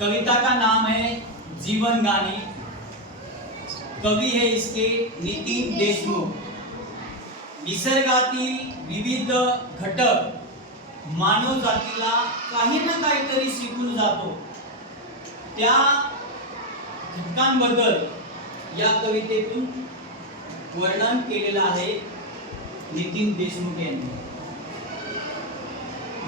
कविता का नाम है जीवन गाने। कवि है इसके नितीन देशमुख। निसर्गातील विविध घटक मानव जातीला काही ना काहीतरी शिकून जातो, त्या घटकांबद्दल या कवितेतून वर्णन केलेलं आहे नितीन देशमुख यांनी।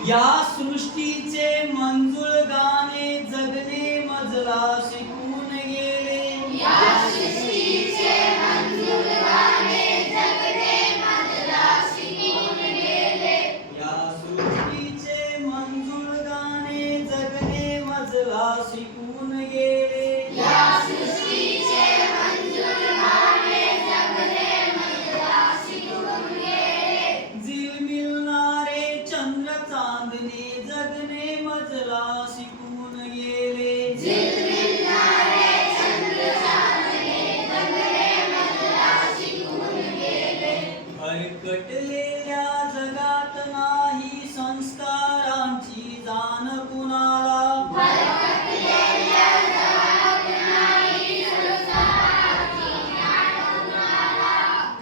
या सृष्टीचे मंजुळ गाणे जगणे मजला शिकून गेले। या सृष्टीचे मंजुळ गाणे जगणे मजला शिकून गेले। या सृष्टीचे मंजुळ गाणे जगणे मजला शिकून गेले। या सृष्टीचे मंजुळ गाणे जगणे मजला शिकून गेले। झिलमिलणारे चंद्र चांदणे जगणे मजला शिकून गेले। झिलमिलणारे चंद्र चांदणे जगणे मजला शिकून गेले। भरकटलेल्या जगात नाही संस्कारांची जाण कुणाला। भरकटलेल्या जगात नाही संस्कारांची जाण कुणाला।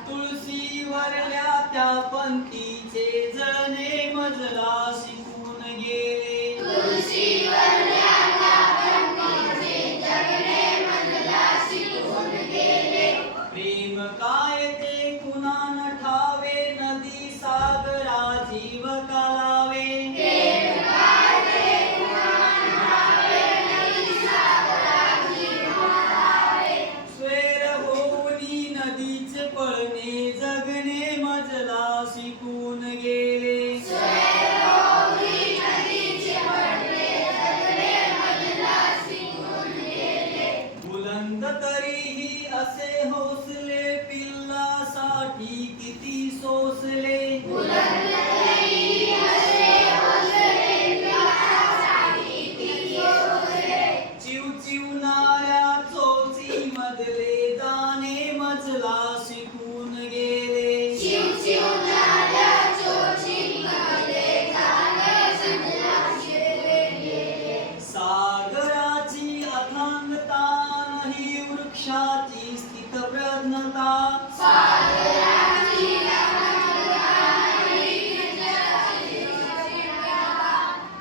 तुळशीवरल्या त्या पंक्तीचे जळणे मजला शिकून गेले। तुळशीवरल्या त्या पंक्तीचे जगणे मजला शिकून गेले। प्रेम काय ते कुणा न ठावे, नदी सागरा जीव कालावे। प्रेम काय ते कुणा न ठावे, नदी सागरा जीव कालावे। स्वेर होऊनी नदीचे पळणे जगणे मजला शिकून गेले। स्वेर होऊनी नदीचे पळणे जगणे मजला शिकून गेले। बुलंद तरीही असे हौसले, पिल्लासाठी किती सोसले। बुलंद तरीही असे हौसले, पिल्लासाठी किती सोसले। चिवचिवणाऱ्या चोचीमधले दाणे मजला शिकून गेले। चिवचिवणाऱ्या चोचीमध्ये जाणे मजला शिकून गेले। सागराची अथांगता नाही, वृक्षाची स्थितप्रज्ञता। सागराची अथांगता नाही, वृक्षाची स्थितप्रज्ञता।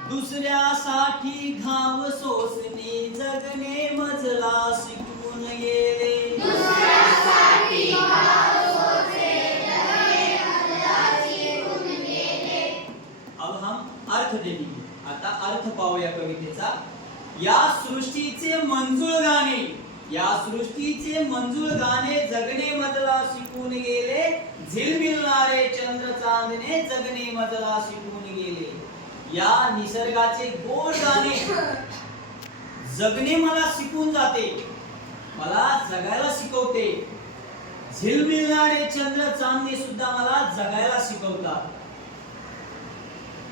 दुसऱ्यासाठी घाव सोसणे जगणे मजला शिकून गेले। दुसऱ्यासाठी भाव सोसणे जगणे मजला शिकून गेले। अब हम अर्थ देंगे। आता अर्थ पाहूया कवितेचा। या सृष्टीचे मंजुळ गाणे, या सृष्टीचे मंजुळ गाणे जगणे मजला शिकून गेले। झिलमिलणारे चंद्र चांदणे जगणे मजला शिकून गेले। या निसर्गाचे गोड गाणे जगणे मला शिकून जाते, मला जगायला शिकवते। झिलमिलणारे चंद्र चांदणे सुद्धा मला जगायला शिकवतात।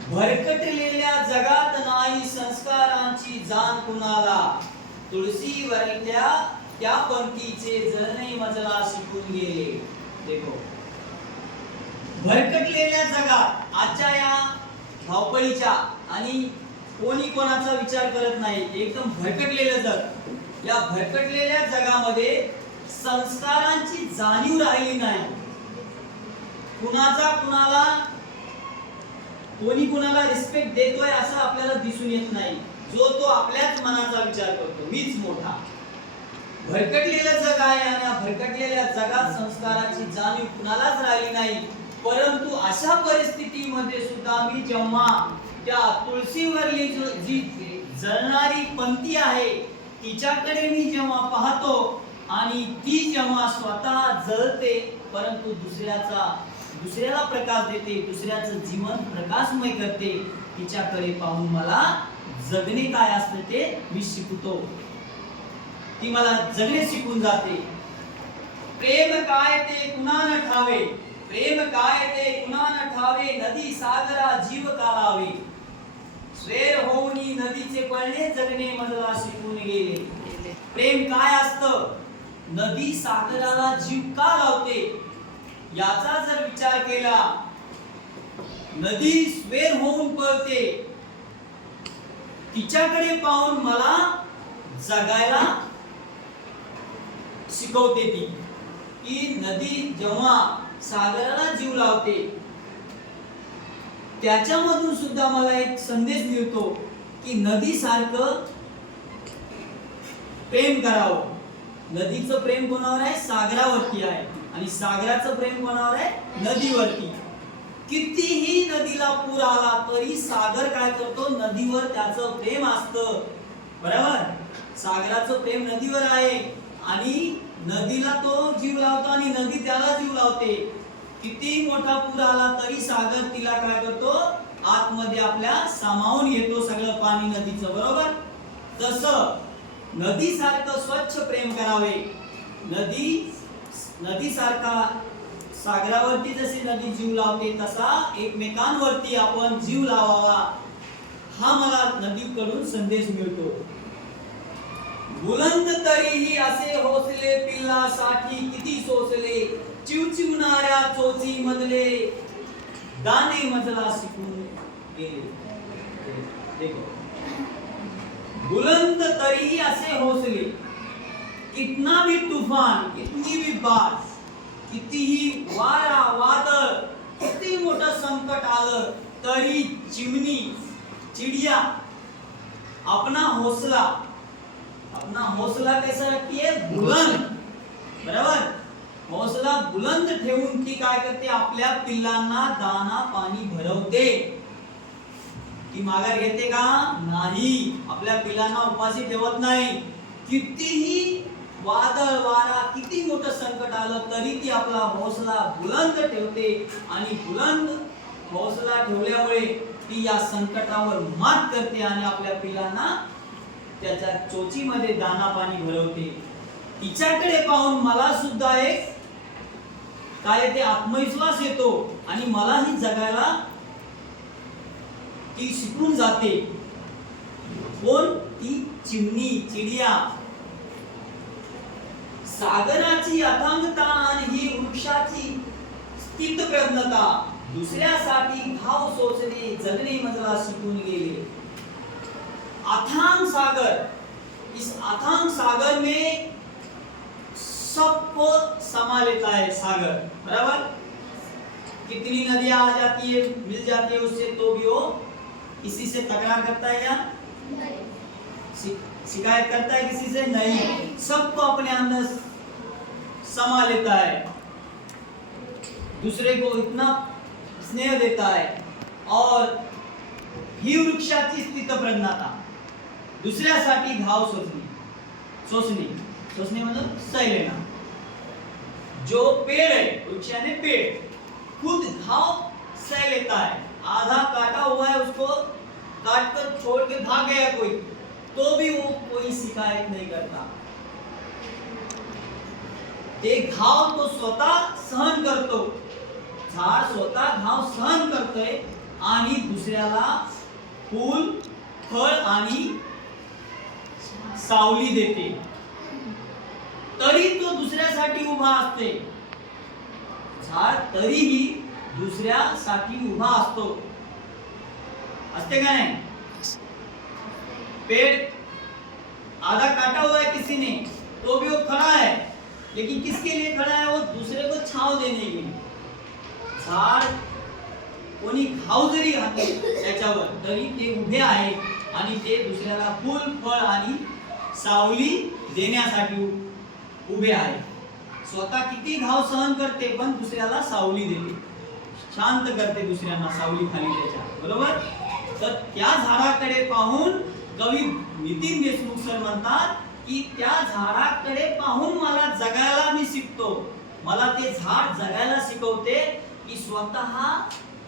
भरकटलेल्या जगात नाही संस्कारांची जाण कुणाला। तुळशीवरल्या त्या पंक्तीचे जळणे मजला शिकून गेले। देखो, भरकटलेल्या जगात, आजच्या या धावपळीच्या आणि कोणी कोणाचा विचार करत नाही, एकदम भरकटलेलं जग, या भरकटलेल्या जगामध्ये संस्कारांची जाणीव राहिली नाही। कुणाचा कुणाला, कोणी कुणाला रिस्पेक्ट देतोय असं आपल्याला दिसून येत नाही। जो तो आपल्याच मनाचा विचार करतो, मीच मोठा। भरकटलेलं जग आहे आणि या भरकटलेल्या जगात संस्काराची जाणीव कुणालाच राहिली नाही। परंतु अशा परिस्थितीमध्ये सुद्धा मी जेव्हा त्या तुळशीवरली जी जळणारी पंक्ती आहे तिच्याकडे मी जेव्हा पाहतो आणि ती जेव्हा स्वतः जळते परंतु दुसऱ्याला प्रकाश देते, दुसऱ्याचं जीवन प्रकाशमय करते, तिच्याकडे पाहून मला जगणे काय असते ते मी शिकतो। ती मला जगणे शिकून जाते। प्रेम काय ते कुणा न ठावे, प्रेम काय ते कुणा न ठावे, नदी सागरा जीव कालावे। स्वेर होऊनी नदीचे पळणे जगणे मजला शिकून गेले। प्रेम काय असतं, नदी सागराला जीव का लावते याचा जर विचार केला, नदी स्वेर होऊन पळते, तिच्याकडे पाहून मला जगायला शिकवते ती की नदी जेव्हा सागराला जीव लावते त्याच्यामधून सुद्धा मला एक संदेश मिळतो की नदी सारखं प्रेम करावं. नदीचं प्रेम कोणावर आहे? सागरावरती आहे. आणि सागराचं प्रेम कोणावर आहे? नदीवरती. कितीही नदीला पूर आला तरी सागर काय करतो? नदीवर त्याचं प्रेम असतं. बरोबर? सागराचं प्रेम नदीवर आहे आणि नदीला तो जीव लावतो आणि नदी त्याला जीव लावते. किती मोठा पूर आला तरी सागर तिला काय करतो? आतमध्ये आपल्या सामावून घेतो सगळं पाणी नदीचं. बरोबर? तसं नदी सारखं स्वच्छ प्रेम करावे. नदी सारखा सागरावरती जशी नदी जीव लावते तसा एकमेकांवरती आपण जीव लावावा हा मला नदीकडून संदेश मिळतो. बुलंद तरीही असे हौसले पिल्लासाठी किती सोसले चिवचिवणाऱ्या चोची मधले दाणे मजला शिकून गेले. देखो बुलंद तरीही असे हौसले, कितना भी तूफान, कितनी भी बारिश, कितीही वारा वादळ, किती मोठं संकट आलं तरी चिमणी चिड़िया अपना हौसला कैसा रखती है? बुलंद. बरोबर? हौसला बुलंद ठेवून ती काय करते? आपल्या पिल्लांना दाना पाणी भरवते. ती माघार घेते का? नाही. आपल्या पिल्लांना उपाशी ठेवत नाही. कितीही वादळ वारा, किती मोठं संकट आलं तरी ती आपला हौसला बुलंद ठेवते आणि बुलंद हौसला ठेवल्यामुळे ती या संकटावर मात करते आणि आपल्या पिल्लांना त्याच्या चोचीमध्ये दाना पाणी भरवते. तिच्याकडे पाहून मला सुद्धा एक काय ते आत्मविश्वास येतो आणि मलाही जगायला ती शिकून जाते. कोण? ती चिमणी चिडिया. सागराची अथांगता आणि ही वृक्षाची स्थितप्रज्ञता दुसऱ्यासाठी भाव सोचणे जगणे मजला शिकून गेले. अथांग सागर, इस अथांग सागर में सबको समा लेता है सागर. बराबर? कितनी नदियां आ जाती है, मिल जाती है उससे, तो भी वो किसी से तकरार करता है क्या? शिकायत करता है किसी से? नहीं. सबको अपने अंदर समा लेता है, दूसरे को इतना स्नेह देता है. और ही वृक्षाची स्थितप्रज्ञता, दुसऱ्यासाठी घाव सोचणे मतलब सह लेना. जो पेड़ है, वृक्ष यानी पेड़, खुद घाव सह लेता है. आधा काटा हुआ है, उसको काट कर छोड़ के भाग गया कोई, तो भी वो कोई शिकायत नहीं करता. ते घाव तो स्वतः सहन करतो. झाड स्वतः घाव सहन करतोय आणि दुसऱ्याला फूल फळ आणि सावली देते. तरी तो दुसऱ्यासाठी उभा असते. झाड तरीही दुसऱ्यासाठी उभा असतो. असते का नहीं? पेड़ आधा काटा हुआ है किसी ने, तो भी वो खड़ा है, लेकिन किसके लिए खड़ा है? वो दूसरे को छाव देने के लिए. झाड कोणी घाव जरी घातले त्याच्यावर तरी ते उभे आहे आणि ते दुसऱ्याला फूल फळ आणि सावली देण्यासाठी उभे आहे. स्वतः किती घाव सहन करते पण दुसऱ्याला सावली देते, शांत करते दुसऱ्यांना सावली खाली त्याच्या. बरोबर? तर त्या झाडाकडे पाहून कवी नितीन देशमुख सर म्हणतात की त्या झाडाकडे पाहून मला जगायला मी शिकतो. मला ते झाड जगायला शिकवते की स्वतः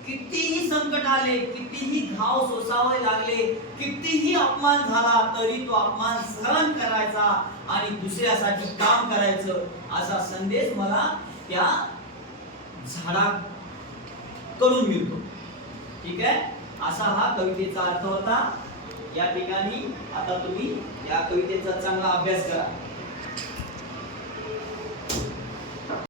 कितीही संकट आले, कितीही घाव सोसावे लागले, कितीही अपमान झाला तरी तो अपमान सहन करायचा आणि दुसऱ्यासाठी काम करायचं, असा संदेश मला त्या झाडाकडून मिळतो. ठीक आहे? असा हा कवितेचा अर्थ होता. या ठिकाणी आता तुम्ही या कवितेचा चांगला अभ्यास करा.